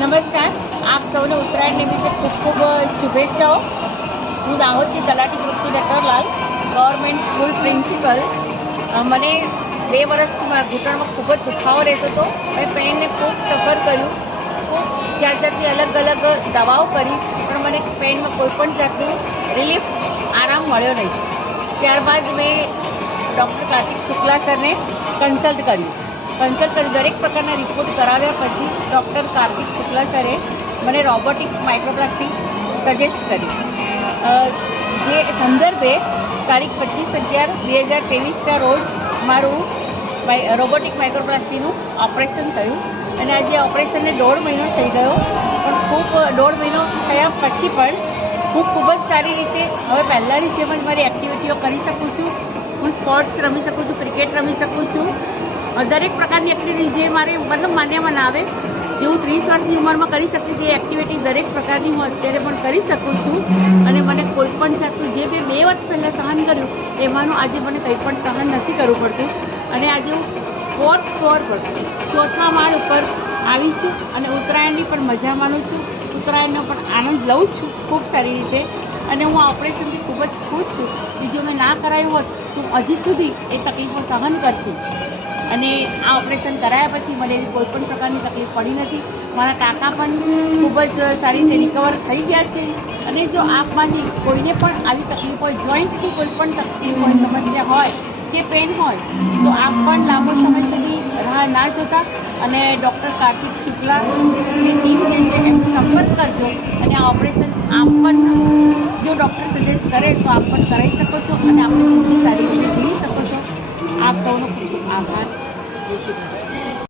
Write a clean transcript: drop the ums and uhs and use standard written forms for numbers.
નમસ્કાર, આપ સૌને ઉત્તરાયણ નિમિત્તે ખૂબ ખૂબ શુભેચ્છાઓ. હું દાહોદથી તલાટી તૃપ્તિ નટવરલાલ, ગવર્મેન્ટ સ્કૂલ પ્રિન્સિપલ. મને 2 વર્ષથી મારા ઘૂંટણમાં ખૂબ જ દુખાવો રહેતો હતો. મેં પેનને ખૂબ સફર કર્યું, ખૂબ જાતની અલગ અલગ દવાઓ કરી, પણ મને પેનમાં કોઈ પણ જાતનું રિલીફ આરામ મળ્યો નહીં. ત્યારબાદ મેં ડૉક્ટર કાર્તિક શુક્લા સરને કન્સલ્ટ કર્યું. દરેક પ્રકારના રિપોર્ટ કરાવ્યા પછી ડૉક્ટર કાર્તિક શુક્લા સરે મને રોબોટિક માઇક્રોપ્લાસ્ટી સજેસ્ટ કરી. જે સંદર્ભે તારીખ 25/11/2023ના રોજ મારું રોબોટિક માઇક્રોપ્લાસ્ટીનું ઓપરેશન થયું અને આજે ઓપરેશનને 1.5 મહિનો થઈ ગયો. પણ ખૂબ 1.5 મહિનો થયા પછી પણ હું ખૂબ જ સારી રીતે હવે પહેલાંની જેમ જ મારી એક્ટિવિટીઓ કરી શકું છું. હું સ્પોર્ટ્સ રમી શકું છું, ક્રિકેટ રમી શકું છું. દરેક પ્રકારની એક્ટિવિટી જે મારે માન્યમાં ના આવે, જે હું 30 વર્ષની ઉંમરમાં કરી શકતી હતી એ એક્ટિવિટી દરેક પ્રકારની હું અત્યારે પણ કરી શકું છું. અને મને કોઈ પણ જાતનું જે મેં 2 વર્ષ પહેલાં સહન કર્યું એમાંનું આજે મને કંઈ પણ સહન નથી કરવું પડતું. અને આજે હું 4th ફ્લોર પર 4થા માળ ઉપર આવી છું અને ઉત્તરાયણની પણ મજા માનું છું, ઉત્તરાયણનો પણ આનંદ લઉં છું ખૂબ સારી રીતે. અને હું આ ઓપરેશનથી ખૂબ જ ખુશ છું કે જો મેં ના કરાયું હોત તો હજી સુધી એ તકલીફો સહન કરતી. અને આ ઓપરેશન કરાયા પછી મને એવી કોઈ પણ પ્રકારની તકલીફ પડી નથી. મારા કાકા પણ ખૂબ જ સારી રીતે રિકવર થઈ ગયા છે. અને જો આપમાંથી કોઈને પણ આવી તકલીફ હોય, જોઈન્ટથી કોઈ પણ તકલીફ હોય, સમસ્યા હોય કે પેન હોય, તો આપ પણ લાંબો સમય સુધી રાહ ના જોતા અને ડૉક્ટર કાર્તિક શુક્લાની ટીમ જે છે એમનો સંપર્ક કરજો. અને આ ઓપરેશન આપ પણ જો ડૉક્ટર સજેસ્ટ કરે તો આપ પણ કરાવી શકો છો અને આપણી જિંદગી સારી રીતે જીવી શકો છો. આપ સૌનો ખૂબ ખૂબ આભાર. જય શ્રી કૃષ્ણ.